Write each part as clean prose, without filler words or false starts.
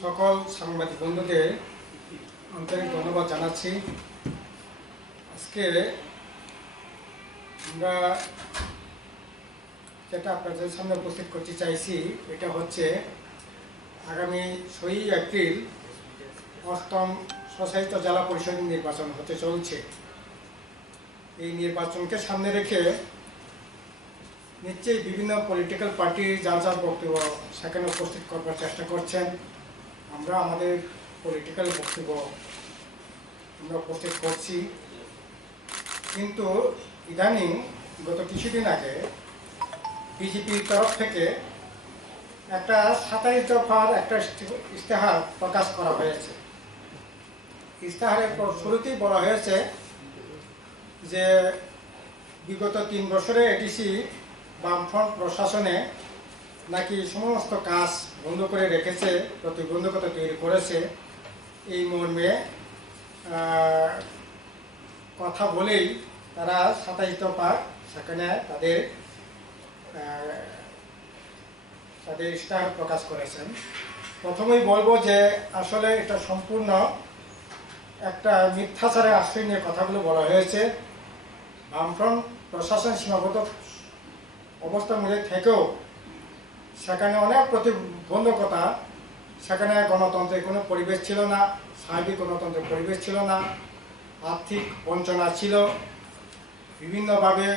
সকল সাংবাদিক বন্ধুদের আন্তরিক ধন্যবাদ জানাচ্ছি। আজকে আমরা যেটা আপনাদের সামনে উপস্থিত করতে চাইছি এটা হচ্ছে আগামী 6 এপ্রিল 8ম স্বশাসিত জেলা পরিষদ নির্বাচন হতে চলছে। এই নির্বাচনকে সামনে রেখে নিশ্চয়ই বিভিন্ন পলিটিক্যাল পার্টি যার যার বক্তব্য সেখানে উপস্থিত করবার চেষ্টা করছেন। আমরা আমাদের পলিটিক্যাল বক্তব্য আমরা উপস্থিত করছি, কিন্তু ইদানিং গত কিছুদিন আগে বিজেপির তরফ থেকে একটা 27 দফার একটা ইশতেহার প্রকাশ করা হয়েছে। ইশতেহারের শুরুতেই বলা হয়েছে যে বিগত 3 বছরে এডিসি বামফ্রন্ট প্রশাসনে নাকি সমস্ত কাজ বন্ধ করে রেখেছে, প্রতিবন্ধকতা তৈরি করেছে। এই মর্মে কথা বলেই তারা 27 দফা সেখানে তাদের ইশতেহার প্রকাশ করেছেন। প্রথমেই বলবো যে আসলে এটা সম্পূর্ণ একটা মিথ্যাচারের আশ্রয় নিয়ে কথাগুলো বলা হয়েছে। বামফ্রন্ট প্রশাসন সীমাবদ্ধ অবস্থার মধ্যে থেকেও সেখানে অনেক প্রতিবন্ধকতা, সেখানে গণতন্ত্রের কোনো পরিবেশ ছিল না, সার্বিক গণতন্ত্রের পরিবেশ ছিল না, আর্থিক বঞ্চনা ছিল, বিভিন্নভাবে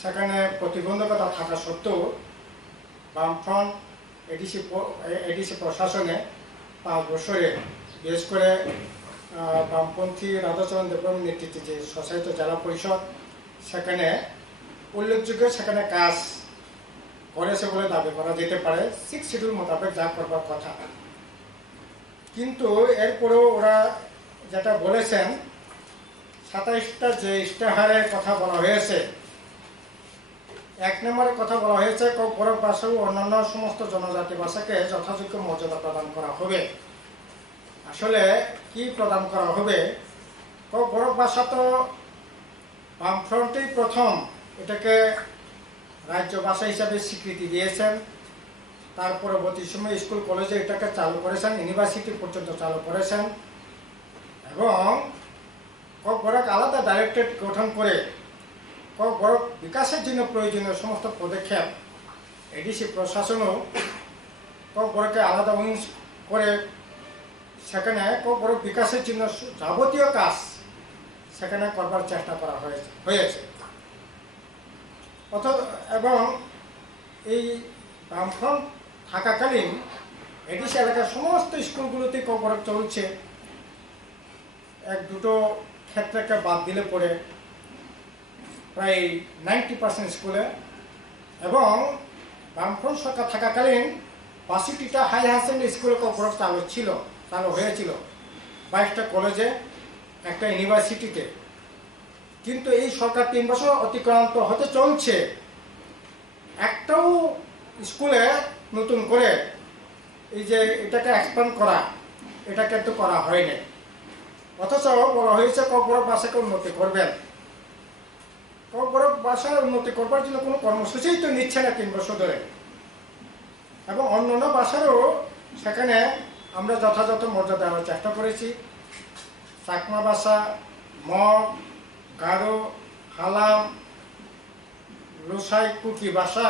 সেখানে প্রতিবন্ধকতা থাকা সত্ত্বেও বামফ্রন্ট এডিসি প্রশাসনে 5 বছরে বিশেষ করে বামপন্থী রাধাচরণ দেববর্মার নেতৃত্বে যে স্বশাসিত জেলা পরিষদ সেখানে উল্লেখযোগ্য সেখানে কাজ করেছে বলে দাবি করা যেতে পারে 6 শিডিউল মোতাবেক যা করবার কথা। কিন্তু এরপরেও ওরা যেটা বলেছেন 27টা যে ইশতেহারের কথা বলা হয়েছে, 1 নম্বরের কথা বলা হয়েছে বড় ভাষা ও অন্যান্য সমস্ত জনজাতি ভাষাকে যথাযোগ্য মর্যাদা প্রদান করা হবে। আসলে কি প্রদান করা হবে? বড় ভাষা তো বামফ্রন্টেই প্রথম এটাকে রাজ্য ভাষা হিসাবে স্বীকৃতি দিয়েছেন। তার পরবর্তী সময় স্কুল কলেজে এটাকে চালু করেছেন, ইউনিভার্সিটি পর্যন্ত চালু করেছেন এবং বড় আলাদা ডাইরেক্টরেট গঠন করে বড় বিকাশের জন্য প্রয়োজনীয় সমস্ত পদক্ষেপ এডিসি প্রশাসনও বড়কে আলাদা উইংস করে সেখানে বড় বিকাশের জন্য যাবতীয় কাজ সেখানে করবার চেষ্টা করা হয়েছে। এবং এই বামফ্রন্ট থাকাকালীন এডিসি এলাকার সমস্ত স্কুলগুলোতে বড় চলছে, 1-2 ক্ষেত্রকে বাদ দিলে পরে প্রায় 90% স্কুলে। এবং বামফ্রন্ট সরকার থাকাকালীন 62টা হাই সেকেন্ডারি স্কুলে চালু হয়েছিল, 22টা কলেজে, একটা ইউনিভার্সিটিতে। কিন্তু এই সরকার 3 বছর অতিক্রান্ত হতে চলছে, একটাও স্কুলে নতুন করে এই যে এটাকে এক্সপ্যান্ড করা এটা কিন্তু করা হয়নি। অথচ বলা হয়েছে বড় ভাষাকে উন্নতি করবেন। বড় ভাষার উন্নতি করবার জন্য কোনো কর্মসূচিই তো নিচ্ছে না 3 বছর ধরে। এবং অন্যান্য ভাষারও সেখানে আমরা যথাযথ মর্যাদা দেওয়ার চেষ্টা করেছি। চাকমা ভাষা, মগ, গারো, হালাম, লোসাই, কুকি ভাষা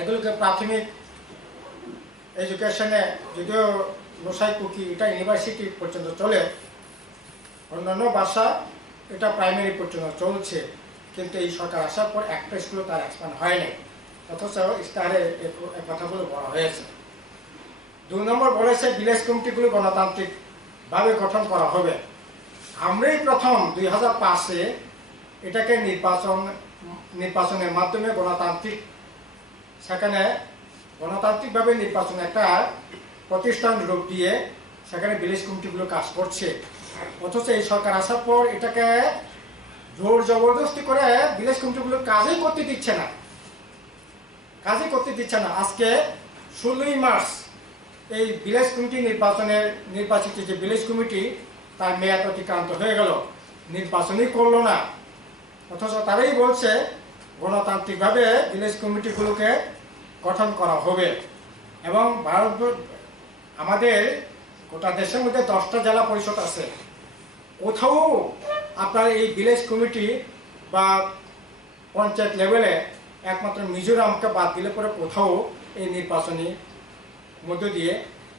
এগুলোকে প্রাথমিক এডুকেশনে, যদিও লোসাই কুকি এটা ইউনিভার্সিটি পর্যন্ত চলে, অন্যান্য ভাষা এটা প্রাইমারি পর্যন্ত চলছে। কিন্তু এই সরকার আসার পর একটা স্কুলে তার এক্সপ্যান্ড হয়নি, অথচ ইশতেহারে কথাগুলো বলা হয়েছে। 2 নম্বর বলেছে ভিলেজ কমিটিগুলো গণতান্ত্রিকভাবে গঠন করা হবে। আমরাই প্রথম 2005-এ এটাকে নির্বাচনের মাধ্যমে গণতান্ত্রিকভাবে নির্বাচন একটা প্রতিষ্ঠান রূপ দিয়ে সেখানে ভিলেজ কমিটিগুলো কাজ করছে। অথচ এই সরকার আসার পর এটাকে জোর জবরদস্তি করে ভিলেজ কমিটিগুলো কাজই করতে দিচ্ছে না। আজকে 16ই মার্চ এই ভিলেজ কমিটি নির্বাচিত যে ভিলেজ কমিটি তার মেয়াদ অতিক্রান্ত হয়ে গেল, নির্বাচনই করলো না। অথচ তারাই বলছে গণতান্ত্রিকভাবে ভিলেজ কমিটিগুলোকে গঠন করা হবে এবং আমাদের গোটা দেশের মধ্যে 10টা জেলা পরিষদ আছে, কোথাও আপনার এই ভিলেজ কমিটি বা পঞ্চায়েত লেভেলে একমাত্র মিজোরামকে বাদ দিলে পরে কোথাও এই নির্বাচনী মধ্য দিয়ে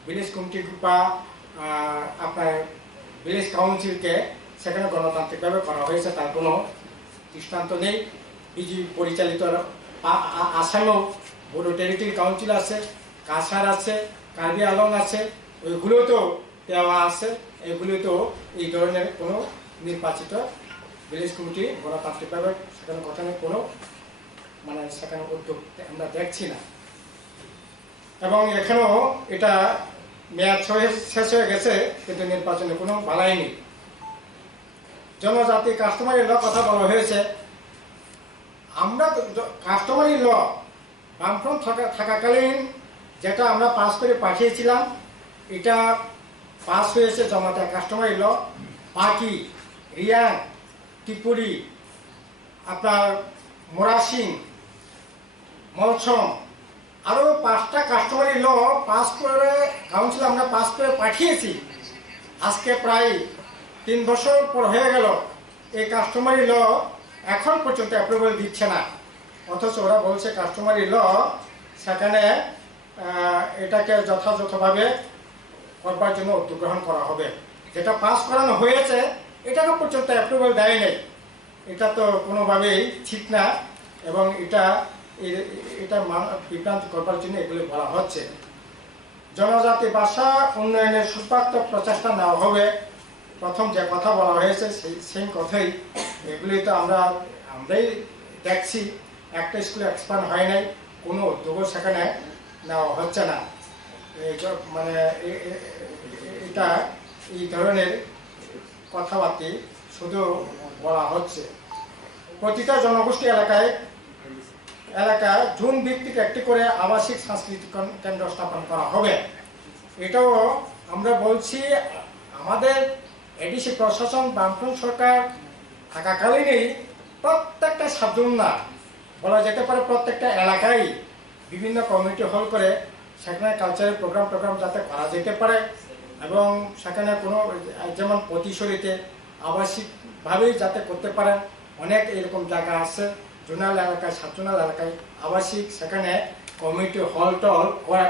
ভিলেজ কমিটি বা আপনার ভিলেজ কাউন্সিলকে সেখানে গণতান্ত্রিকভাবে করা হয়েছে তার কোনো দৃষ্টান্ত নেই। বিজেপি পরিচালিত আসামেও বড়ো টেরিটরি কাউন্সিল আছে, কাছাড় আছে, কার্বি আলং আছে, ওইগুলোতেও দেওয়া আছে। এগুলোতেও এই ধরনের কোনো নির্বাচিত ভিলেজ কমিটি গণতান্ত্রিকভাবে সেখানে গঠনের কোনো সেখানে উদ্যোগ আমরা দেখছি না। এবং এখানেও এটা মেয়াদ শেষ হয়ে গেছে, কিন্তু নির্বাচনে কোনো বালাই নেই। জনজাতি কাস্টমারি ল কথা বলা হয়েছে। আমরা কাস্টমারি ল বামফ্রন্ট থাকাকালীন যেটা আমরা পাস করে পাঠিয়েছিলাম, এটা পাস হয়েছে জমাতে কাস্টমারি ল। বাকি রিয়াং, ত্রিপুরি, আপনার মোরাসিং, মলসম, আরও 5টা কাস্টমারি ল পাস করে কাউন্সিল আমরা পাস করে পাঠিয়েছি। আজকে প্রায় 3 বছর পর হয়ে গেল, এই কাস্টমারি ল এখন পর্যন্ত অ্যাপ্রুভাল দিচ্ছে না। অথচ ওরা বলছে কাস্টমারি ল সেখানে এটাকে যথাযথভাবে করবার জন্য উদ্যোগ গ্রহণ করা হবে। যেটা পাস করানো হয়েছে এটাকে পর্যন্ত অ্যাপ্রুভাল দেয় নেই। এটা তো কোনোভাবেই ঠিক না এবং এটা বিভ্রান্ত করবার জন্য এগুলি বলা হচ্ছে। জনজাতি ভাষা উন্নয়নের সুস্বার্থক প্রচেষ্টা নেওয়া হবে। প্রথম যে কথা বলা হয়েছে সেই কথাই। এগুলি তো আমরাই দেখছি, একটা স্কুলে এক্সপান্ড হয় নাই, কোনো উদ্যোগও সেখানে নেওয়া হচ্ছে না। এটা এই ধরনের কথাবার্তা শুধু বলা হচ্ছে। প্রতিটা জনগোষ্ঠী এলাকায় জোন ভিত্তিক একটি করে আবাসিক সাংস্কৃতিক কেন্দ্র স্থাপন করা হবে। এটাও আমরা বলছি, আমাদের এডিসি প্রশাসন বামফ্রন্ট সরকার থাকাকালীনই প্রত্যেকটা সাবজোন না বলা যেতে পারে, প্রত্যেকটা এলাকায় বিভিন্ন কমিউনিটি হল করে সেখানে কালচারাল প্রোগ্রাম যাতে করা যেতে পারে এবং সেখানে কোনো যেমন প্রতিশরীতে আবাসিকভাবেই যাতে করতে পারেন। অনেক এরকম জায়গা আছে জোনাল এলাকায়, সাবজোনাল এলাকায় আবাসিক, সেখানে কমিউনিটি হল টল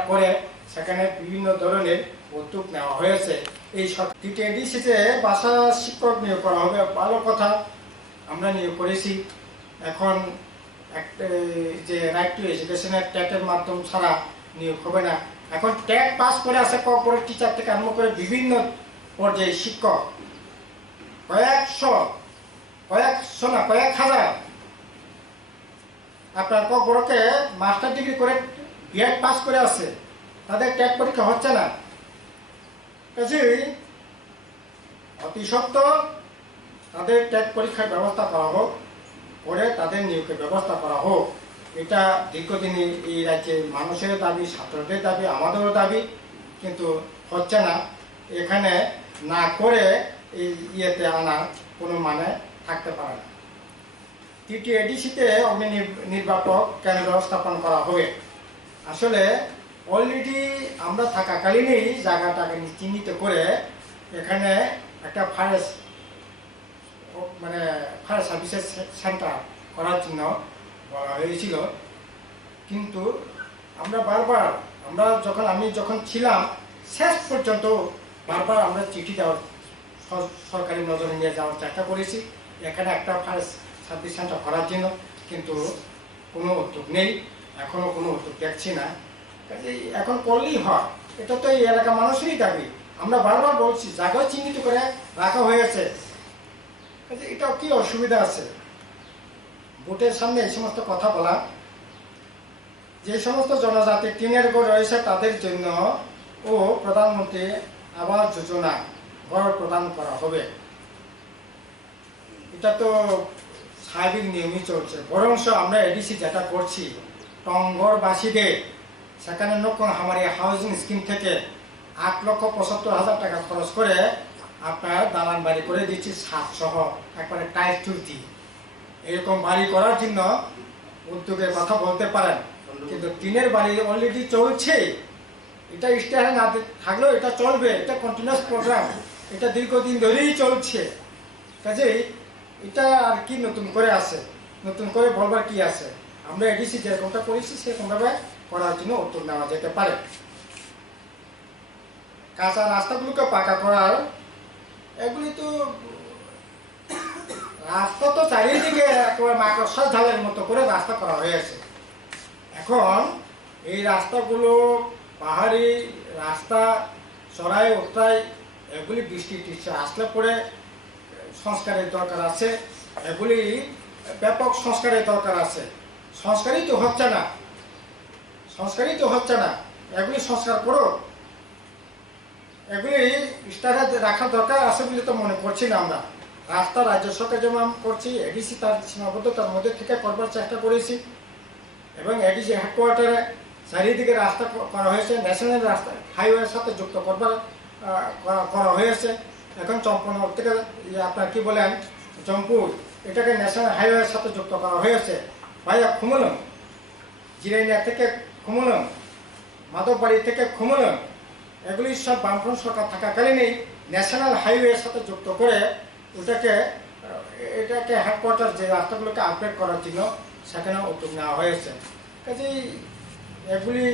করে সেখানে বিভিন্ন ধরনের উদ্যোগ নেওয়া হয়েছে। এই টিটিএডিসিতে ভাষা শিক্ষক নিয়োগ করা হবে, ভালো কথা, আমরা নিয়োগ করেছি। এখন যে রাইট টু এডুকেশনের ট্যাটের মাধ্যম ছাড়া নিয়োগ হবে না। এখন ট্যাট পাস করে আছে কর্পোরেট টিচার থেকে আরম্ভ করে বিভিন্ন পর্যায়ে শিক্ষক কয়েক হাজার আপনার কর্পোরেটে মাস্টার ডিগ্রি করে বিএড পাস করে আছে, তাদের ট্যাট পরীক্ষা হচ্ছে না। কাজেই অতি সত্ত্বর তাদের ট্যাট পরীক্ষার ব্যবস্থা করা হোক, করে তাদের নিয়োগের ব্যবস্থা করা হোক। এটা দীর্ঘদিনই এই রাজ্যের মানুষের দাবি, ছাত্রদের দাবি, আমাদেরও দাবি, কিন্তু হচ্ছে না। এখানে না করে এই ইয়েতে আনা কোনো মানে থাকতে পারে না। টিটিএডিসিতে অগ্নি নির্বাপক কেন্দ্র স্থাপন করা হবে। আসলে অলরেডি আমরা থাকাকালীনই জায়গাটাকে চিহ্নিত করে এখানে একটা ফায়ার সার্ভিসেস সেন্টার করার জন্য বলা হয়েছিল। কিন্তু আমরা বারবার আমি যখন ছিলাম শেষ পর্যন্ত বারবার আমরা চিঠি দেওয়ার, সরকারি নজরে নিয়ে যাওয়ার চেষ্টা করেছি এখানে একটা ফায়ার সার্ভিস সেন্টার করার জন্য, কিন্তু কোনো উদ্যোগ নেই, এখনো কোনো উদ্যোগ দেখছি না। এখন করলেই হয়, এটা তো এই এলাকার মানুষেরই দাবি। আমরা বারবার বলছি জায়গা চিহ্নিত করে রাখা হয়েছে, এটা কি অসুবিধা আছে ভোটের সামনে এই সমস্ত কথা বলা? যে সমস্ত জনজাতি টিনের ঘর রয়েছে তাদের জন্য ও প্রধানমন্ত্রী আবাস যোজনা ঘর প্রদান করা হবে। এটা তো স্বাভাবিক নিয়মই চলছে। বরংশ আমরা এডিসি যেটা করছি, টঙ্গরবাসীদের সেখানে নতুন হামারি হাউজিং স্কিম থেকে 8,75,000 টাকা খরচ করে আপনার দালান বাড়ি করে দিচ্ছি, ছাদ সহ একবারে টাইট টুল দিয়ে। এরকম বাড়ি করার জন্য উদ্যোগের কথা বলতে পারেন, কিন্তু টিনের বাড়ি অলরেডি চলছে। এটা ইশতেহারে না থাকলেও এটা চলবে, এটা কন্টিনিউয়াস প্রোগ্রাম, এটা দীর্ঘদিন ধরেই চলছে। কাজেই এটা আর কি নতুন করে আছে, নতুন করে বলবার কি আছে? আমরা এডিসি যেরকমটা করেছি সেরকমভাবে করার জন্য উদ্যোগ নেওয়া যেতে পারে। কাঁচা রাস্তাগুলোকে পাকা করার, এগুলি তো রাস্তা তো চারিদিকে একেবারে মাকড়সার ঝালের মতো করে রাস্তা করা হয়েছে। এখন এই রাস্তাগুলো পাহাড়ি রাস্তা, চড়াই উতরাই, এগুলি বৃষ্টি টিষ্টি আসলে পরে সংস্কারের দরকার আছে, এগুলি ব্যাপক সংস্কারের দরকার আছে। সংস্কারই তো হচ্ছে না, সংস্কারই তো হচ্ছে না, এগুলি সংস্কার করো। এগুলি স্টারে রাখার দরকার আছে বলে তো মনে করছি না আমরা। রাস্তা রাজ্য সরকার যেমন করছি, এডিসি তার সীমাবদ্ধতার মধ্যে থেকে করবার চেষ্টা করেছি, এবং এডিসি হেডকোয়ার্টারে চারিদিকে রাস্তা করা হয়েছে, ন্যাশনাল রাস্তা হাইওয়ের সাথে যুক্ত করবার করা হয়েছে। এখন চম্পনগর থেকে আপনার কি বলেন জম্পুর, এটাকে ন্যাশনাল হাইওয়ের সাথে যুক্ত করা হয়েছে। ভাইয়া খুমুলুম, জিরাইনিয়া থেকে খুমুলুম, মাধববাড়ি থেকে খুমুলুম, এগুলি সব বামফ্রন্ট সরকার থাকাকালীনই ন্যাশনাল হাইওয়ের সাথে যুক্ত করে এটাকে হেডকোয়ার্টার যে রাস্তাগুলোকে আপডেট করার জন্য সেখানে উদ্যোগ নেওয়া হয়েছে। কাজেই এগুলি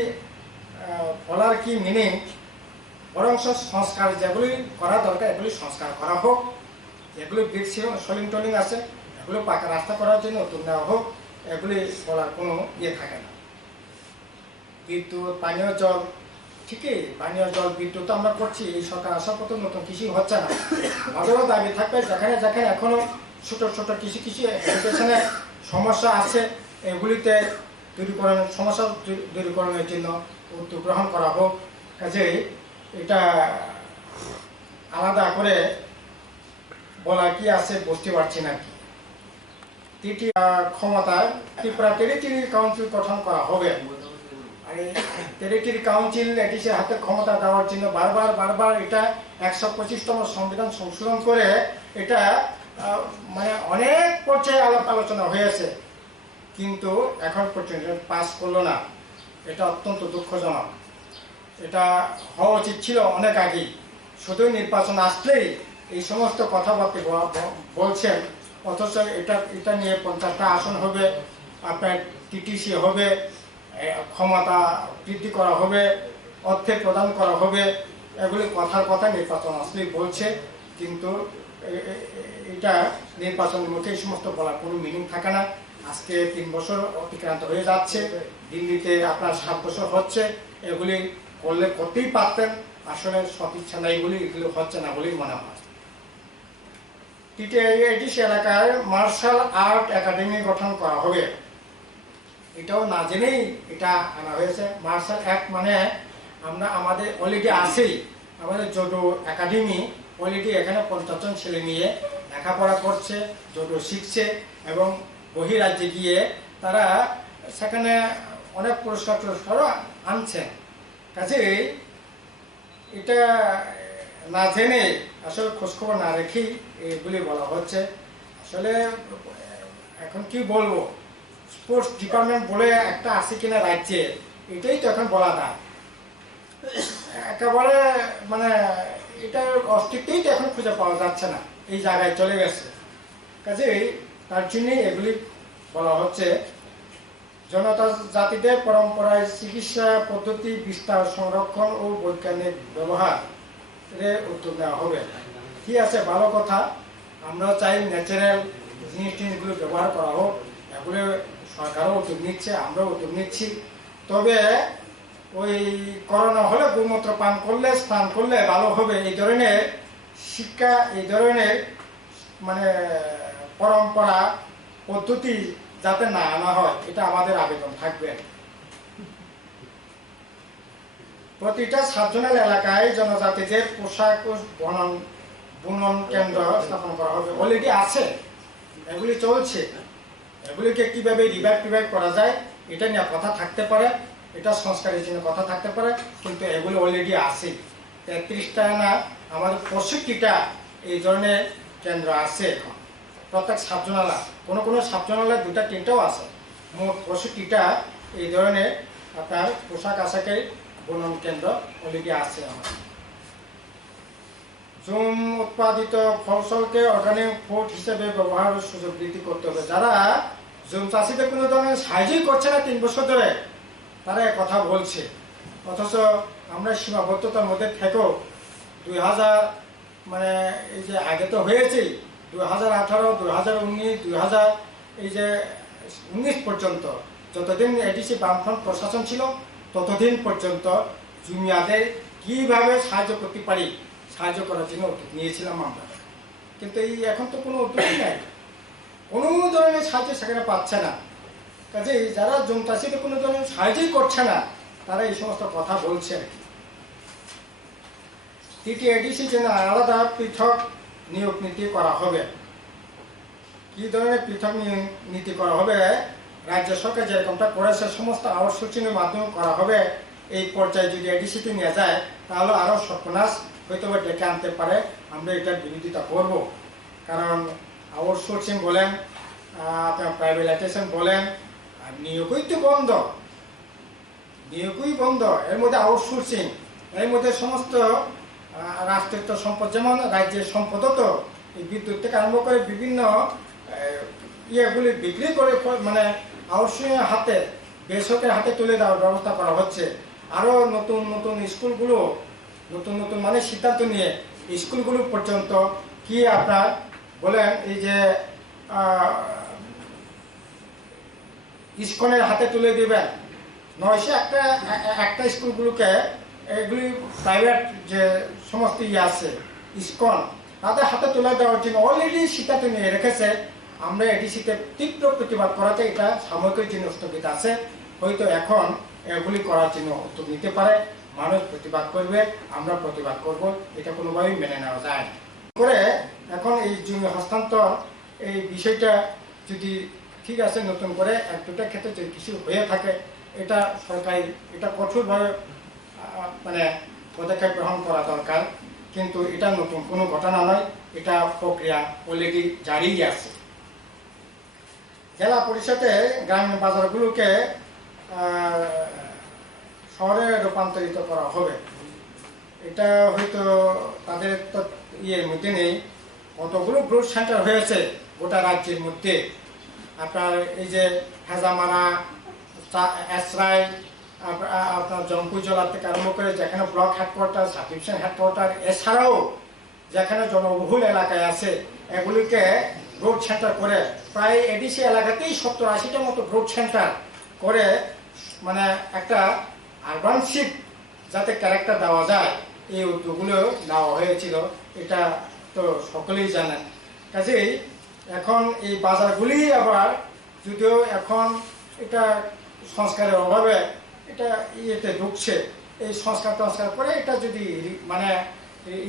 বলার কি মিনিং, বরং সংস্কার যেগুলি করা দরকার এগুলি সংস্কার করা হোক। এগুলি ব্রিজ সলিং টলিং আছে, এগুলো পাকা রাস্তা করার জন্য উদ্যোগ নেওয়া হোক, এগুলি বলার কোনো ইয়ে থাকে না। বিদ্যুৎ, পানীয় জল, ঠিকই পানীয় জল, বিদ্যুৎ আমরা করছি, এই সরকার আসার পর নতুন কিছুই হচ্ছে না। আমাদেরও দাবি থাকবে যেখানে যেখানে এখনো ছোট ছোট কিছু কিছু এডুকেশনের সমস্যা আছে, এগুলিতে দূরীকরণের সমস্যা দূরীকরণের জন্য উদ্যোগ গ্রহণ করা হোক। কাজেই এটা আলাদা করে বলা কি আছে বুঝতে পারছি না। কি তৃতীয় ক্ষমতায় ত্রিপুরা টেরিটরি কাউন্সিল গঠন করা হবে। টেরিটরি কাউন্সিল এটিসে হাতে ক্ষমতা দেওয়ার জন্য বারবার এটা 125তম সংবিধান সংশোধন করে এটা মানে অনেক পর্যায়ে আলাপ আলোচনা হয়েছে, কিন্তু এখন পর্যন্ত পাস করলো না। এটা অত্যন্ত দুঃখজনক। এটা হওয়া উচিত ছিল অনেক আগেই। শুধু নির্বাচন আসলেই এই সমস্ত কথাবার্তা বলছেন, অথচ এটা নিয়ে 50টা আসন হবে, আপনার টিটিসি হবে, ক্ষমতা বৃদ্ধি করা হবে, অর্থে প্রদান করা হবে, এগুলি কথার কথা নির্বাচন আসলেই বলছে, কিন্তু এটা নির্বাচনের মধ্যে এই সমস্ত বলার কোনো মিনিং থাকে না। আজকে 3 বছর অতিক্রান্ত হয়ে যাচ্ছে, দিল্লিতে আপনার 7 বছর হচ্ছে, এগুলি করলে করতেই পারতেন, আসলে সদিচ্ছা নাই বলে এগুলো হচ্ছে না বলেই মনে হয়। টিটিআইডিসি এলাকায় মার্শাল আর্ট একাডেমি গঠন করা হবে। এটাও না জেনেই এটা আনা হয়েছে। মার্শাল আর্ট মানে আমরা আমাদের অলরেডি আছেই, আমাদের জুডো একাডেমি অলরেডি এখানে 50 জন ছেলে নিয়ে লেখাপড়া করছে, জুডো শিখছে, এবং বহিরাজ্যে গিয়ে তারা সেখানে অনেক পুরস্কার টুরস্কারও আনছেন। কাজেই এটা না জেনে, আসলে খোঁজখবর না রেখেই এগুলি বলা হচ্ছে। আসলে এখন কি বলবো, স্পোর্টস ডিপার্টমেন্ট বলে একটা আছে কিনা রাজ্যে, এটাই তো এখন বলা না। একেবারে মানে এটার অস্তিত্বই তো এখন খুঁজে পাওয়া যাচ্ছে না, এই জায়গায় চলে গেছে। কাজেই তার জন্যই এগুলি বলা হচ্ছে। জনতা জাতিদের পরম্পরায় চিকিৎসা পদ্ধতি বিস্তার, সংরক্ষণ ও বৈজ্ঞানিক ব্যবহারের উদ্যোগ নেওয়া হবে। ঠিক আছে, ভালো কথা। আমরা চাই ন্যাচারাল জিনিসগুলো ব্যবহার করা হোক, এগুলো সরকারও উদ্যোগ নিচ্ছে, আমরাও উদ্যোগ নিচ্ছি। তবে ওই করোনা হলে গোমূত্র পান করলে, স্নান করলে ভালো হবে, এই ধরনের শিক্ষা, এই ধরনের মানে পরম্পরা পদ্ধতি যাতে না আনা হয়, এটা আমাদের আবেদন থাকবে। প্রতিটা সাবজোনাল এলাকায় জনজাতিদের পোশাক ও বুনন কেন্দ্র স্থাপন করা হবে। অলরেডি আছে, এগুলি চলছে। এগুলিকে কিভাবে রিভাইভ করা যায় এটা নিয়ে কথা থাকতে পারে, এটা সংস্কারের জন্য কথা থাকতে পারে, কিন্তু এগুলি অলরেডি আছে। 33টা না, আমাদের 65টা এই ধরনের কেন্দ্র আছে এখন প্রত্যেক সাবজোনালা। কোনো সাবজোনালে 2টা 3টাও আছে, মোট 65টা এই ধরনের আপনার পোশাক আশাকের বুনন কেন্দ্র অলরেডি আছে আমার। জুম উৎপাদিত ফসলকে অর্গানিক ফুড হিসেবে ব্যবহারের সুযোগ বৃদ্ধি করতে হবে। যারা জুম চাষিদের কোনো ধরনের সাহায্যই করছে না 3 বছর ধরে, তারা কথা বলছে, অথচ আমরা সীমাবদ্ধতার মধ্যে থেকেও 2000 মানে এই যে আগে তো হয়েছেই 2018, 2019, 2000 এই যে 19 পর্যন্ত যতদিন এডিসি বামফ্রন্ট প্রশাসন ছিল ততদিন পর্যন্ত জুমিয়াদের কিভাবে সাহায্য করতে পারি সাহায্য করার জন্য উদ্যোগ নিয়েছিলাম আমরা। কিন্তু এই এখন তো কোনো উদ্যোগই নাই, কোনো ধরনের সাহায্য সেখানে পাচ্ছে না। কাজেই যারা জুম চাষিদের কোনো ধরনের সাহায্যই করছে না তারা এই সমস্ত কথা বলছে আর কি। তৃতীয় এডিসির জন্য আলাদা পৃথক নিয়োগ নীতি করা হবে। কি ধরনের পৃথক নীতি করা হবে? রাজ্য সরকার যেরকমটা করেছে সমস্ত আউটসোর্সিংয়ের মাধ্যমে করা হবে। এই পর্যায়ে যদি এডিসিতে নিয়ে যায় তাহলে আরও সর্বনাশ হয়তো ডেকে আনতে পারে। আমরা এটার বিরোধিতা করব, কারণ আউটসোর্সিং বলেন, আপনার প্রাইভেটাইজেশন বলেন, আর নিয়োগই তো বন্ধ, নিয়োগই বন্ধ, এর মধ্যে আউটসোর্সিং, এর মধ্যে সমস্ত রাষ্ট্রায়ত্ত সম্পদ, যেমন রাজ্যের সম্পদও তো এই বিদ্যুৎ থেকে আরম্ভ করে বিভিন্ন ইয়েগুলি বিক্রি করে মানে আউটসোর্সিংয়ের হাতে, বেসরকারি হাতে তুলে দেওয়ার ব্যবস্থা করা হচ্ছে। আরও নতুন নতুন স্কুলগুলো নতুন নতুন মানে সিদ্ধান্ত নিয়ে স্কুলগুলো পর্যন্ত কি আপনার বলেন এই যে ইস্কনের হাতে তুলে দিবেন, নয়সে একটা স্কুলগুলোকে এগুলি প্রাইভেট যে সমস্ত ইয়ে আছে ইস্কন তাদের হাতে তুলে দেওয়ার জন্য অলরেডি সিদ্ধান্ত নিয়ে রেখেছে। আমরা এডিসিতে তীব্র প্রতিবাদ করাতে এটা সাময়িকের জন্য স্থগিত আছে, হয়তো এখন এগুলি করার জন্য উদ্যোগ নিতে পারে, মানুষ প্রতিবাদ করবে, আমরা প্রতিবাদ করব, এটা কোনোভাবেই মেনে নেওয়া যায় করে। এখন এই জমি হস্তান্তর এই বিষয়টা যদি ঠিক আছে নতুন করে 1-2টা ক্ষেত্রে যদি কিছু হয়ে থাকে এটা সরকারি এটা কঠোরভাবে মানে পদক্ষেপ গ্রহণ করা দরকার। কিন্তু এটা নতুন কোনো ঘটনা নয়, এটা প্রক্রিয়া অলরেডি জারি আছে। জেলা পরিষদে গ্রামীণ বাজারগুলোকে শহরে রূপান্তরিত করা হবে। এটা হয়তো তাদের তো ইয়ের মধ্যে নেই, কতগুলো গ্রোথ সেন্টার হয়েছে গোটা রাজ্যের মধ্যে। আপনার এই যে হেজামারা, এসরাই, আপনার জম্পুজলা থেকে আরম্ভ করে যেখানে block headquarter, sub division headquarter, এছাড়াও যেখানে জনবহুল এলাকায় আছে এগুলিকে গ্রোথ সেন্টার করে প্রায় এডিসি এলাকাতেই 70-80টার মতো গ্রোথ সেন্টার করে মানে একটা আরবানশিপ যাতে ক্যারেক্টার দেওয়া যায় এই উদ্যোগগুলো নেওয়া হয়েছিল, এটা তো সকলেই জানেন। কাজেই এখন এই বাজারগুলি আবার যদিও এখন এটা সংস্কারের অভাবে এটা ইয়েতে ঢুকছে, এই সংস্কার করে এটা যদি মানে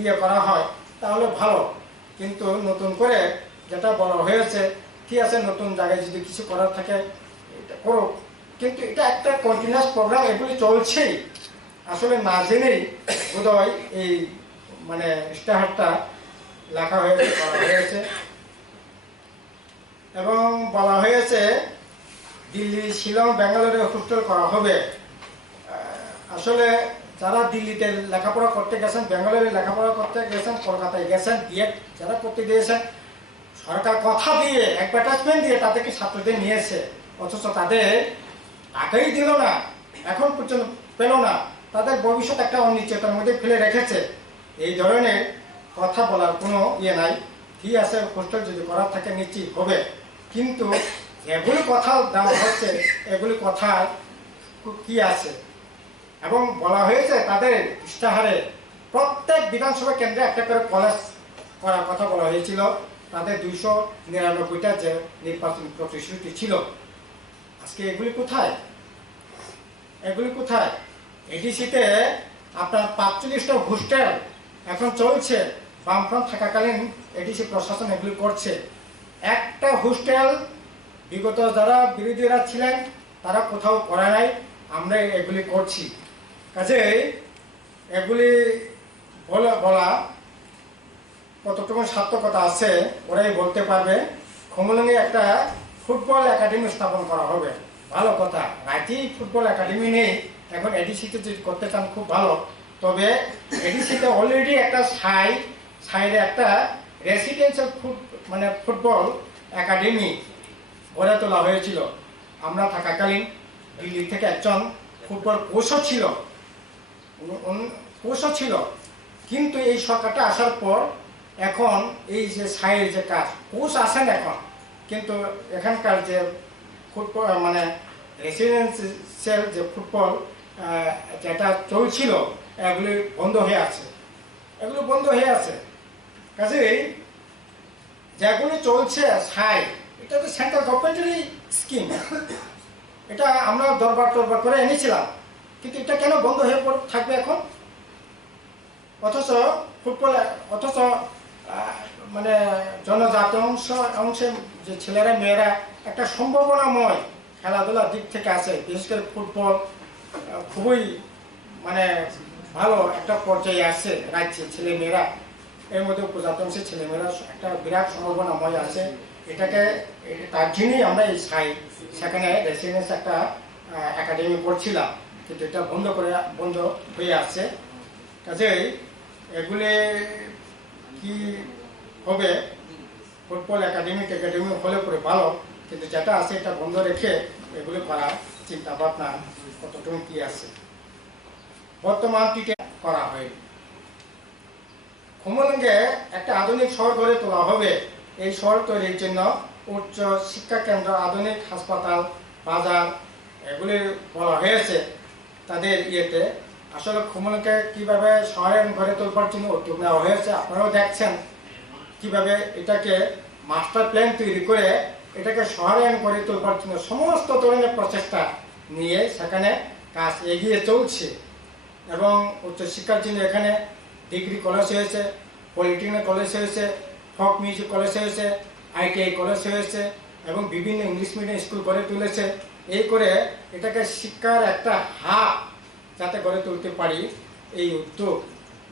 ইয়ে করা হয় তাহলে ভালো। কিন্তু নতুন করে যেটা বলা হয়েছে ঠিক আছে, নতুন জায়গায় যদি কিছু করার থাকে এটা করুক, কিন্তু এটা একটা কন্টিনিউয়াস প্রোগ্রাম, এগুলি চলছেই। আসলে না জেনেই বোধহয় এই মানে ইশতেহারটা লেখা হয়েছে, করা হয়েছে এবং বলা হয়েছে দিল্লি, শিলং, ব্যাঙ্গালোরে হোস্টেল করা হবে। আসলে যারা দিল্লিতে লেখাপড়া করতে গেছেন, ব্যাঙ্গালোরে লেখাপড়া করতে গেছেন, কলকাতায় গেছেন, বিএড যারা করতে গিয়েছেন, সরকার কথা দিয়ে অ্যাডভার্টাইজমেন্ট দিয়ে তাদেরকে ছাত্রদের নিয়েছে, অথচ তাদের টাকাই দিল না, এখন পর্যন্ত পেল না, তাদের ভবিষ্যৎ একটা অনিশ্চয়তার মধ্যে ফেলে রেখেছে। এই ধরনের কথা বলার কোনো ইয়ে নাই। ঠিক আছে, হোস্টেল যদি করার থাকে নিশ্চিত হবে, কিন্তু এগুলি কথা দেওয়া হচ্ছে, এগুলি কথা কি আছে? এবং বলা হয়েছে তাদের ইশতেহারে প্রত্যেক বিধানসভা কেন্দ্রে একটা করে কলেজ করার কথা বলা হয়েছিল। তাদের 299টা যে নির্বাচনী প্রতিশ্রুতি ছিল, আজকে এগুলি কোথায়? এগুলি কোথায়? এডিসিতে আপনার 45টা হোস্টেল এখন চলছে, বামফ্রন্ট থাকাকালীন এডিসি প্রশাসন এগুলি করছে। একটা হোস্টেল বিগত যারা বিরোধীরা ছিলেন তারা কোথাও করে নাই, আমরা এগুলি করছি। কাজেই এগুলি বলা কতটুকু সার্থকতা আছে ওরাই বলতে পারবে। খুমুলুঙে একটা ফুটবল একাডেমি স্থাপন করা হবে, ভালো কথা, রাঁচি ফুটবল একাডেমি নেই, এখন এডিসিতে যদি করতে চান খুব ভালো। তবে এডিসিতে অলরেডি একটা সাইডে একটা রেসিডেন্সিয়াল মানে ফুটবল একাডেমি গড়ে তোলা হয়েছিল। আমরা থাকাকালীন দিল্লি থেকে একজন ফুটবল কোচও ছিল। কিন্তু এই সরকারটা আসার পর এখন এই যে সাইডের যে কাজ, কোচ আসেন এখন, কিন্তু এখানকার যে ফুটবল মানে রেসিডেন্সিয়াল যে ফুটবল যেটা চলছিল এগুলি বন্ধ হয়ে আছে। কাজেই যেগুলি চলছে এটা তো সেন্ট্রাল গভর্নমেন্টেরই স্কিম, এটা আমরা দরবার করে এনেছিলাম, কিন্তু এটা কেন বন্ধ হয়ে থাকবে এখন? অথচ মানে জনজাতি অংশের যে ছেলেরা মেয়েরা একটা সম্ভাবনাময় খেলাধুলার দিক থেকে আছে, বিশেষ করে ফুটবল খুবই মানে ভালো একটা পর্যায়ে আছে রাজ্যে। ছেলে মেয়েরা এর মধ্যে উপজাতি অংশের ছেলেমেয়েরা একটা বিরাট সম্ভাবনাময় আছে। তার জন্যই আমরা এই সেখানে রেসিডেন্স একটা একাডেমি করছিলাম, কিন্তু এটা বন্ধ হয়ে আছে। কাজেই এগুলি কি হবে? ফুটবল একাডেমি হলে পরে ভালো, কিন্তু যেটা আছে এটা বন্ধ রেখে এগুলি করার চিন্তা ভাবনা কতটুকু কি আছে। বর্তমান করা হয় খুমুলুঙে একটা আধুনিক শহর গড়ে তোলা হবে। এই শহর তৈরির জন্য উচ্চ শিক্ষা কেন্দ্র, আধুনিক হাসপাতাল, বাজার এগুলি বলা হয়েছে তাদের ইয়েতে। আসলে খুমুলুঙকে কিভাবে শহরায়ন গড়ে তোলবার জন্য উদ্যোগ নেওয়া হয়েছে আপনারাও দেখছেন, কিভাবে এটাকে মাস্টার প্ল্যান তৈরি করে এটাকে শহরায়ন গড়ে তোলবার জন্য সমস্ত ধরনের প্রচেষ্টা নিয়ে সেখানে কাজ এগিয়ে চলছে। এবং উচ্চশিক্ষার জন্য এখানে ডিগ্রি কলেজ হয়েছে, পলিটেকনিক কলেজ হয়েছে, ফোক মিউজিক কলেজ হয়েছে, ITI কলেজ হয়েছে এবং বিভিন্ন ইংলিশ মিডিয়াম স্কুল গড়ে তুলেছে। এই করে এটাকে শিক্ষার একটা হাব যাতে গড়ে তুলতে পারি এই উদ্যোগ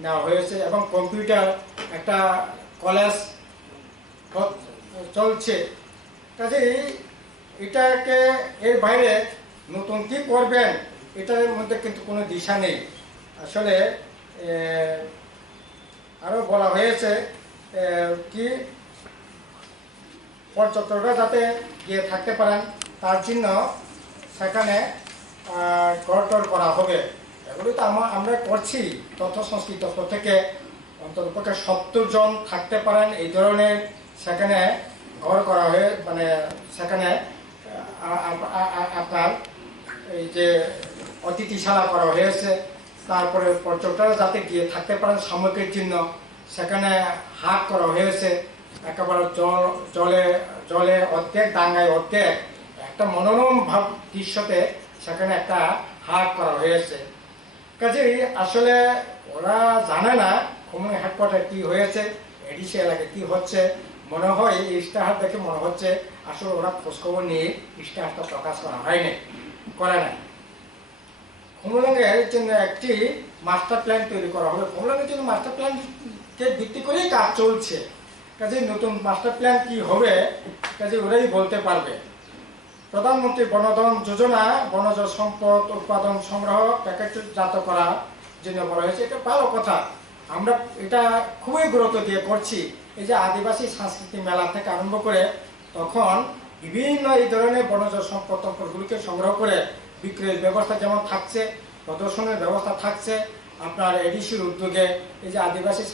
নেওয়া হয়েছে। এবং কম্পিউটার একটা কলেজ চলছে। কাজেই এটাকে এর বাইরে নতুন কি করবেন এটার মধ্যে কিন্তু কোনো দিশা নেই। আসলে আরো বলা হয়েছে কি পর্যটকরা যাতে গিয়ে থাকতে পারেন তার জন্য সেখানে গড়টর করা হবে। এগুলি তো আমরা করছি। তথ্য সংস্কৃতি দপ্তর থেকে অন্ততপক্ষে 70 জন থাকতে পারেন এই ধরনের সেখানে ঘর করা হয়ে মানে সেখানে আপনার এই যে অতিথিশালা করা হয়েছে। তারপরে পর্যটকরা যাতে গিয়ে থাকতে পারেন সাময়িকের জন্য সেখানে হাট করা হয়েছে। একেবারে জলে অর্ধেক, ডাঙ্গায় অর্ধেক, একটা মনোরম ভাব দৃশ্যতে সেখানে একটা হাট করা হয়েছে। কাজেই আসলে ওরা জানে না খুমুলুঙ হেডকোয়ার্টার কি হয়েছে, এডিসি এলাকায় কি হচ্ছে। মনে হয় এই ইশতেহার দেখে মনে হচ্ছে আসলে ওরা খোঁজখবর নিয়ে ইশতেহারটা প্রকাশ করে নাই। খুমুলুঙের জন্য একটি মাস্টার প্ল্যান তৈরি করা হবে। খুমুলুঙের জন্য মাস্টার প্ল্যানকে ভিত্তি করেই কাজ চলছে। কাজে নতুন মাস্টার প্ল্যান কি হবে কাজে ওরাই বলতে পারবে। প্রধানমন্ত্রী বনধন যোজনা বনজ সম্পদ উৎপাদন সংগ্রহ প্যাকেটজাত করার জন্য বলা হয়েছে। এটা ভালো কথা, আমরা এটা খুবই গুরুত্ব দিয়ে করছি। এই যে আদিবাসী সাংস্কৃতিক মেলা থেকে আরম্ভ করে তখন বিভিন্ন এই ধরনের বনজ সম্পদগুলিকে সংগ্রহ করে বিক্রয়ের ব্যবস্থা যেমন থাকছে, প্রদর্শনের ব্যবস্থা থাকছে। আপনার এডিসির উদ্যোগে এই যে আদিবাসী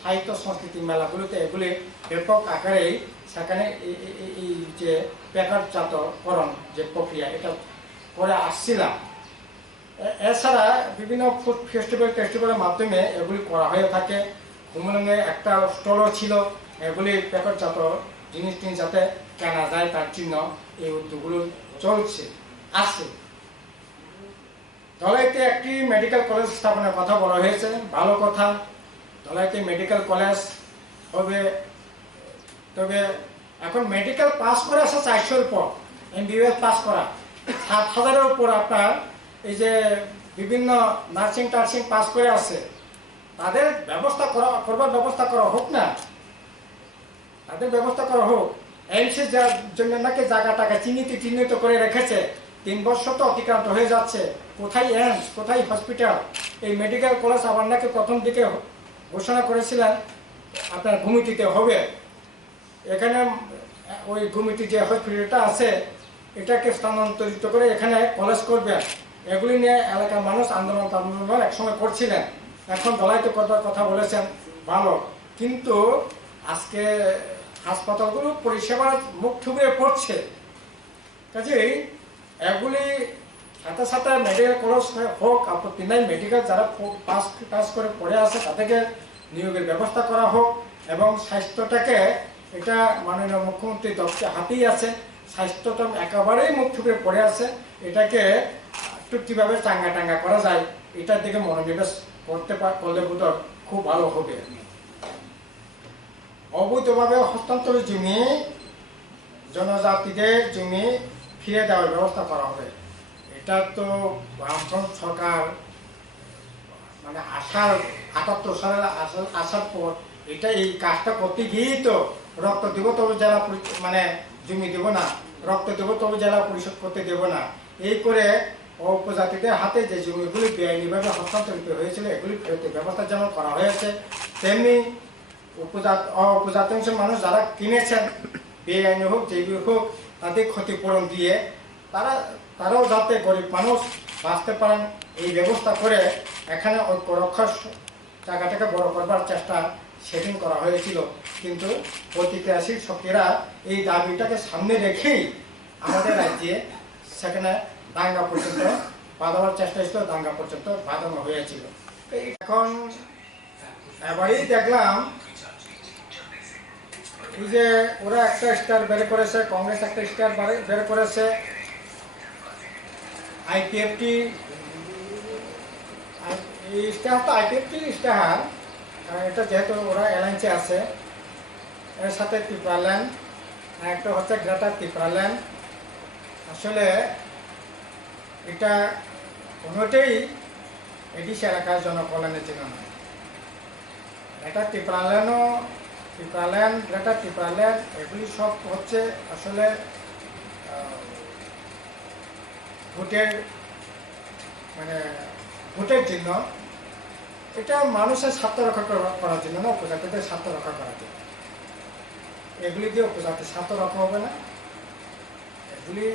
সাহিত্য সংস্কৃতি মেলাগুলিতে এগুলি ব্যাপক আকারেই সেখানে এই যে প্যাকেটজাতকরণ যে প্রক্রিয়া এটা করে আসছিলাম। এছাড়া বিভিন্ন ফুড ফেস্টিভ্যালের মাধ্যমে এগুলি করা হয়ে থাকে। খুমুলুঙে একটা স্টলও ছিল, এগুলি প্যাকেটজাত জিনিস যাতে কেনা যায় তার জন্য এই উদ্যোগগুলো আসছে। ধলাইতে একটি মেডিকেল কলেজ স্থাপনের কথা বলা হয়েছে, ভালো কথা। ধলাইতে মেডিকেল কলেজ হবে, তবে এখন মেডিকেল পাস করে আসা 400-এর উপর, MBBS পাস করা 7,000-এর উপর আপনার এই যে বিভিন্ন নার্সিং পাস করে আসে, তাদের করবার ব্যবস্থা করা হোক না, তাদের ব্যবস্থা করা হোক। এইমসের জন্য নাকি জায়গা টাকা চিহ্নিত করে রেখেছে, 3 বছর তো অতিক্রান্ত হয়ে যাচ্ছে, কোথায় এইমস, কোথায় হসপিটাল? এই মেডিকেল কলেজ আবার নাকি প্রথম দিকে ঘোষণা করেছিলেন আপনার ভূমিটিতে হবে। এখানে ওই ভূমিটি যে হসপিটালটা আছে এটাকে স্থানান্তরিত করে এখানে কলেজ করবেন। এগুলি নিয়ে এলাকার মানুষ আন্দোলন একসময় করছিলেন। এখন দলাইতে করবার কথা বলেছেন, ভালো, কিন্তু আজকে হাসপাতালগুলো পরিষেবার মুখ থুবড়ে পড়ছে। কাজেই এগুলি সাথে সাথে মেডিকেল কলেজ হোক, আপত্তি নাই। মেডিকেল যারা পাস করে পড়ে আছে তাদেরকে নিয়োগের ব্যবস্থা করা হোক, এবং স্বাস্থ্যটাকে, এটা মাননীয় মুখ্যমন্ত্রী দপ্তর হাতেই আছে, স্বাস্থ্যটা একেবারেই মুখ থুবড়ে পড়ে আছে। এটাকে একটু কীভাবে টাঙ্গা করা যায় এটার দিকে মনোনিবেশ করলে বোধহয় খুব ভালো হবে। অবৈধভাবে হস্তান্তরের জমি, জনজাতিদের জমি ফিরে দেওয়ার ব্যবস্থা করা হবে। এটা তো বামফ্রন্ট সরকার মানে 78 সালের আসার পর এটা এই কাজটা করতে গিয়েই তো রক্ত দেব তবে জেলা মানে জমি দেব না, রক্ত দেব তবে জেলা পরিশোধ করতে দেব না, এই করে উপজাতিদের হাতে যে জমিগুলি বেআইনিভাবে হস্তান্তরিত হয়েছিল এগুলি ফেরতের ব্যবস্থা যেমন করা হয়েছে, তেমনি উপজাতি অংশের মানুষ যারা কিনেছেন বেআইনি হোক যেগুলি হোক তাদের ক্ষতিপূরণ দিয়ে তারাও যাতে গরিব মানুষ বাঁচতে পারেন এই ব্যবস্থা করে এখানে ঐক্য রক্ষার জায়গাটাকে বড় করবার চেষ্টা সেদিন করা হয়েছিল। কিন্তু প্রতিক্রিয়াশীল শক্তিরা এই দাবিটাকে সামনে রেখেই আমাদের রাজ্যে সেখানে দাঙ্গা পর্যন্ত বাঁধাবার চেষ্টা ছিল, দাঙ্গা পর্যন্ত বাঁধানো হয়েছিল। এখন এবারেই দেখলাম এই যে ওরা একটা স্টার বের করেছে, কংগ্রেস একটা স্টার বের করেছে, আইপিএফটি এই ইস্তেহার তো আইপিএফটি ইস্তেহার, এটা যেহেতু ওরা অ্যালায়েন্সে আছে, এর সাথে ত্রিপুরাল্যান্ড, একটা হচ্ছে গ্রেটার ত্রিপুরাল্যান্ড। আসলে এটা কোনোটাই এডিসি এলাকার জনকল্যাণের জন্য নয়। গ্রেটার ত্রিপুরাল্যান্ড গ্রেটার ত্রিপুরাল্যান্ড এগুলি সব হচ্ছে আসলে ভোটের জন্য, এটা মানুষের স্বার্থ রক্ষা করার জন্য না, উপজাতিদের স্বার্থ রক্ষা করার জন্য। এগুলি দিয়ে উপজাতির স্বার্থ রক্ষা হবে না, এগুলি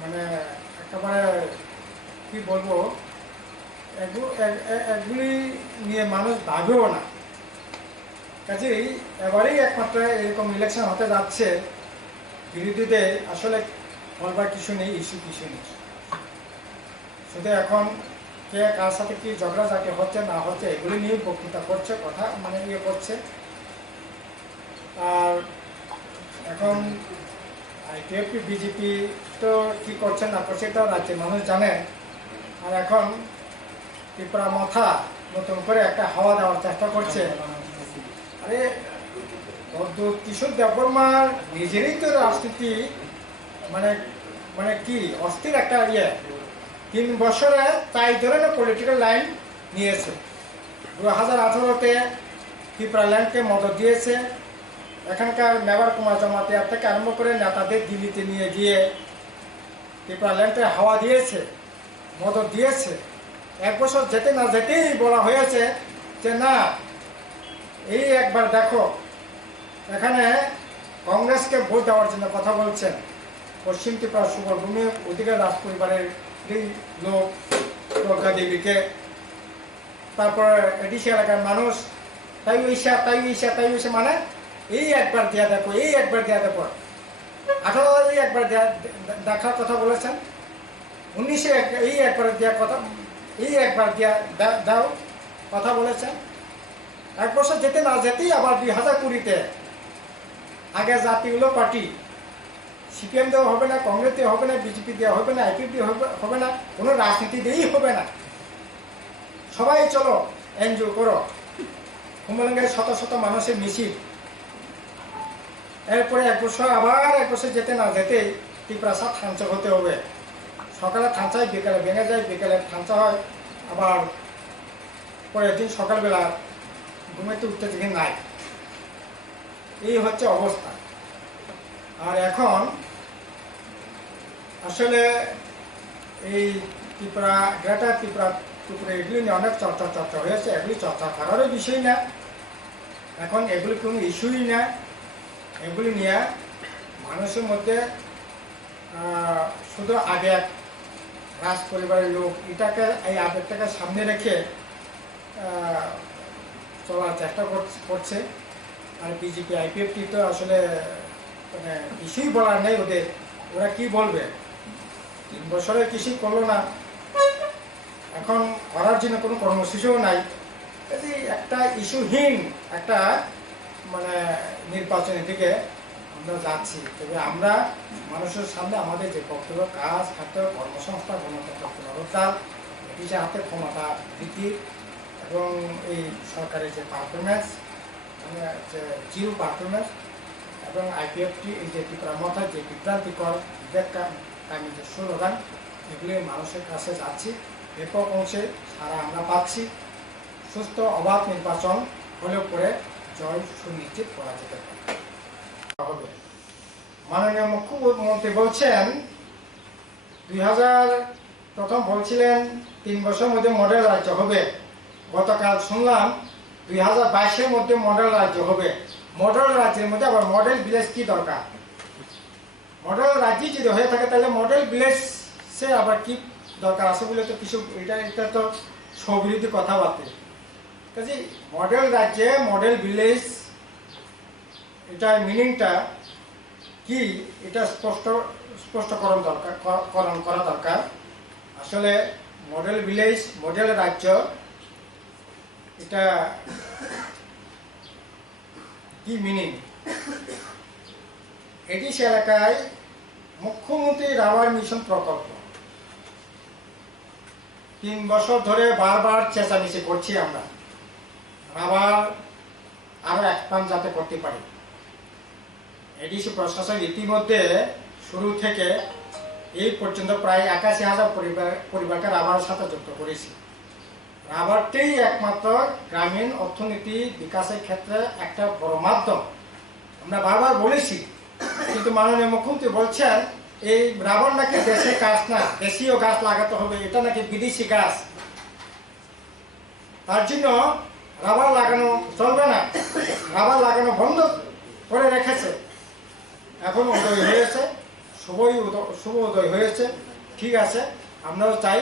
মানে একেবারে কি বলবো, এগুলি নিয়ে মানুষ ভাবেও না। কাজেই এবারেই একমাত্র এরকম ইলেকশন হতে যাচ্ছে, বিরোধীদের আসলে বলবার কিছু নেই, ইস্যু কিছু নেই, শুধু এখন কে কার সাথে কি ঝগড়াঝাটি হচ্ছে না হচ্ছে এগুলি নিয়ে বক্তৃতা করছে, কথা মানে ইয়ে করছে। আর এখন আইপিএফটি বিজেপি তো কি করছে না করছে এটা রাজ্যের মানুষ জানে। আর এখন ত্রিপুরা মাথা নতুন করে একটা হাওয়া দেওয়ার চেষ্টা করছে। আরে কিশোর দেববর্মার নিজেরই তো রাজনীতি মানে মানে কি অস্থির একটা 3 বছরে তাই ধরনের পলিটিক্যাল লাইন নিয়েছে। 2018-তে ত্রিপুরাল্যান্ডকে মদত দিয়েছে, এখানকার মেবার কুমার জমাতিয়ার থেকে আরম্ভ করে নেতাদের দিল্লিতে নিয়ে গিয়ে ত্রিপুরাল্যান্ডে হাওয়া দিয়েছে, মদত দিয়েছে। 1 বছর যেতে না যেতেই বলা হয়েছে যে না, এই একবার দেখো, এখানে কংগ্রেসকে ভোট দেওয়ার জন্য কথা বলছেন পশ্চিম ত্রিপুরা সুবর্ণভূমি অধিকার রাজ পরিবারের লোক প্রজ্ঞা দেবীকে, তারপর এডিসি এলাকার মানুষ, তাই উইসা মানে এই একবার দেওয়া দেখো, এই একবার দেওয়া দেখো। 18 এই একবার দেখার কথা বলেছেন, 19-এ এই একবার দেওয়ার কথা, এই একবার দাও কথা বলেছেন। 1 বছর যেতে না যেতেই আবার 2020-তে আগে জাতীয় পার্টি সিপিএম দেওয়া হবে না, কংগ্রেস দেওয়া হবে না, বিজেপি দেওয়া হবে না, আইপিএফটি হবে না, কোনো রাজনীতি দিয়েই হবে না, সবাই চলো এনজিও করো। হুমলঙ্গের শত শত মানুষের মিছিল। এরপরে 1 বছর আবার 1 বছর যেতে না যেতে ত্রিপুরা থানচা হতে হবে। সকালে থানচায়, বিকালে ভেঙে যায়, বিকালে থানচা হয়, আবার পরের দিন সকালবেলা ঘুমাইতে উঠতে দিকে নাই। এই হচ্ছে অবস্থা। আর এখন আসলে এই ত্রিপুরা গ্রেটার ত্রিপুরা ত্রিপুরা এগুলি নিয়ে অনেক চর্চা হয়েছে। এগুলি চর্চা করারও বিষয় না, এখন এগুলি কোনো ইস্যুই না। এগুলি নিয়ে মানুষের মধ্যে শুধু আবেগ, রাজ পরিবারের লোক এটাকে, এই আবেগটাকে সামনে রেখে চলার চেষ্টা করছে। আর বিজেপি আইপিএফটি তো আসলে মানে কিছুই বলার নেই ওদের, ওরা কি বলবে? 3 বছরে কিছুই করলো না, এখন করার জন্য কোনো কর্মসূচিও নাই। একটা ইস্যুহীন একটা মানে নির্বাচনের দিকে আমরা যাচ্ছি। তবে আমরা মানুষের সামনে আমাদের যে বক্তব্য, কাজ, খাদ্য, কর্মসংস্থান, গণতন্ত্র পুনরুদ্ধার, ব্রিটিশের হাতে ক্ষমতা বৃদ্ধি এবং এই সরকারের যে পারফরমেন্স, যে জিরো পারফরমেন্স, এবং আইপিএফটি এই যে ত্রিপুরা মথায় যে বিভ্রান্তিকর বিবেককামী যে স্লোগান, এগুলি মানুষের কাছে যাচ্ছি। ব্যাপক অংশে সারা আমরা পাচ্ছি। সুস্থ অবাধ নির্বাচন হলেও পরে জয় সুনিশ্চিত করা যেতে হবে। মাননীয় মুখ্যমন্ত্রী বলছেন 2000 প্রথম বলছিলেন 3 বছরের মধ্যে মডেল রাজ্য হবে। গতকাল শুনলাম 2022-এর মধ্যে মডেল রাজ্য হবে। মডেল রাজ্যের মধ্যে আবার মডেল ভিলেজ কি দরকার? মডেল রাজ্য যদি হয়ে থাকে তাহলে মডেল ভিলেজে আবার কি দরকার আছে বলে তো কিছু, এটা তো স্ববিরোধী কথাবার্তা। কাজে মডেল রাজ্যে মডেল ভিলেজ, এটার মিনিংটা কি এটা স্পষ্টকরণ করা দরকার। আসলে মডেল ভিলেজ, মডেল রাজ্য, এটা কি মিনিং? এটি সে এলাকায় মুখ্যমন্ত্রী রাবার মিশন প্রকল্প 3 বছর ধরে বারবার চেঁচামেচি করছি আমরা, রাবার আরো এক্সপান্ড যাতে করতে পারি। এডিসি প্রশাসন ইতিমধ্যে শুরু থেকে এই পর্যন্ত প্রায় 81,000 পরিবারকে রাবারের সাথে যুক্ত করেছি। রাবারটাই একমাত্র গ্রামীণ অর্থনীতি বিকাশের ক্ষেত্রে একটা বড় মাধ্যম, আমরা বারবার বলেছি। কিন্তু মাননীয় মুখ্যমন্ত্রী বলছেন এই রাবার নাকি দেশি গাছ না, দেশীয় গাছ লাগাতে হবে, এটা নাকি বিদেশি গাছ, তার জন্য রাবার লাগানো চলবে না, রাবার লাগানো বন্ধ করে রেখেছে। এখন উদয় হয়েছে, শুভ উদয় হয়েছে, ঠিক আছে। আমরাও চাই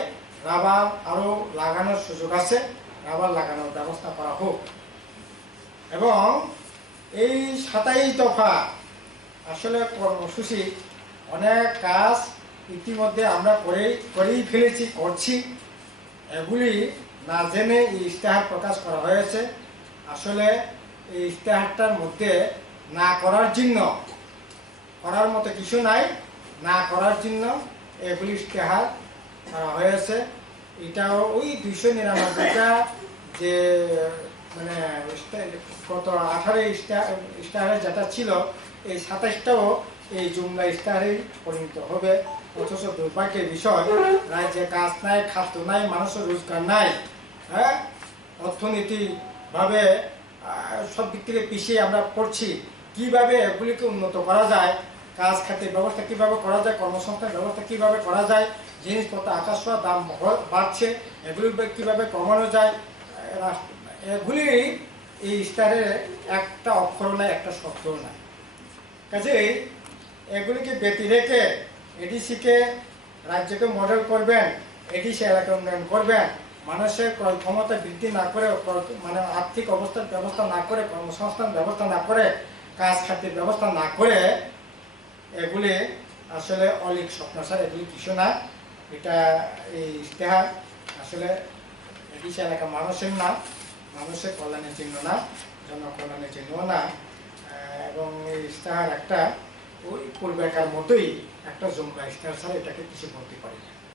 রাবার আরো লাগানোর সুযোগ আছে, রাবার লাগানোর ব্যবস্থা করা হোক। এবং এই 27 দফা আসলে কর্মসূচি অনেক কাজ ইতিমধ্যে আমরা করেই ফেলেছি, করছি। এগুলি না জেনে এই ইশতেহার প্রকাশ করা হয়েছে। আসলে এই ইশতেহারটার মধ্যে না করার জন্য, করার মতো কিছু নাই, না করার জন্য এগুলি ইশতেহার করা হয়েছে। এটাও ওই 299টা যে মানে গত 18 ইশতেহারে যেটা ছিল, এই 27টাও এই জুমলা ইশতেহারে পরিণত হবে। অথচ দুর্ভাগ্যের বিষয়, রাজ্যে কাজ নাই, খাদ্য নাই, মানুষের রোজগার নাই, হ্যাঁ, অর্থনীতি ভাবে সব দিক থেকে পিছিয়ে আমরা পড়ছি। কিভাবে এগুলিকে উন্নত করা যায়, কাজ খাতের ব্যবস্থা কিভাবে করা যায়, কর্মসংস্থান ব্যবস্থা কিভাবে করা যায়, জিনিসপত্র আকাশ ছোঁয়া দাম বাড়ছে, এগুলি কিভাবে কমানো যায়, এগুলি এই ইশতেহারে একটা অক্ষর নাই, একটা শব্দ নাই। কাজেই এগুলিকে ব্যতি রেখে এডিসিকে রাজ্যকে মডেল করবেন, এডিসি এলাকা উন্নয়ন করবেন, মানুষের ক্রয় ক্ষমতা বৃদ্ধি না করে, মানে আর্থিক অবস্থার ব্যবস্থা না করে, কর্মসংস্থান ব্যবস্থা না করে, কাজ খাতের ব্যবস্থা না করে, এগুলি আসলে অলিক স্বপ্ন স্যার, এগুলি কিছু না। এটা এই ইশতেহার আসলে এডিসি এলাকা মানুষের না, মানুষের কল্যাণের জন্য না, জনকল্যাণের জন্য না। এবং এই ইশতেহার একটা ওই পূর্বেকার মতোই একটা জুমলা ইশতেহার ছাড়া এটাকে কিছু বলতে পারি না।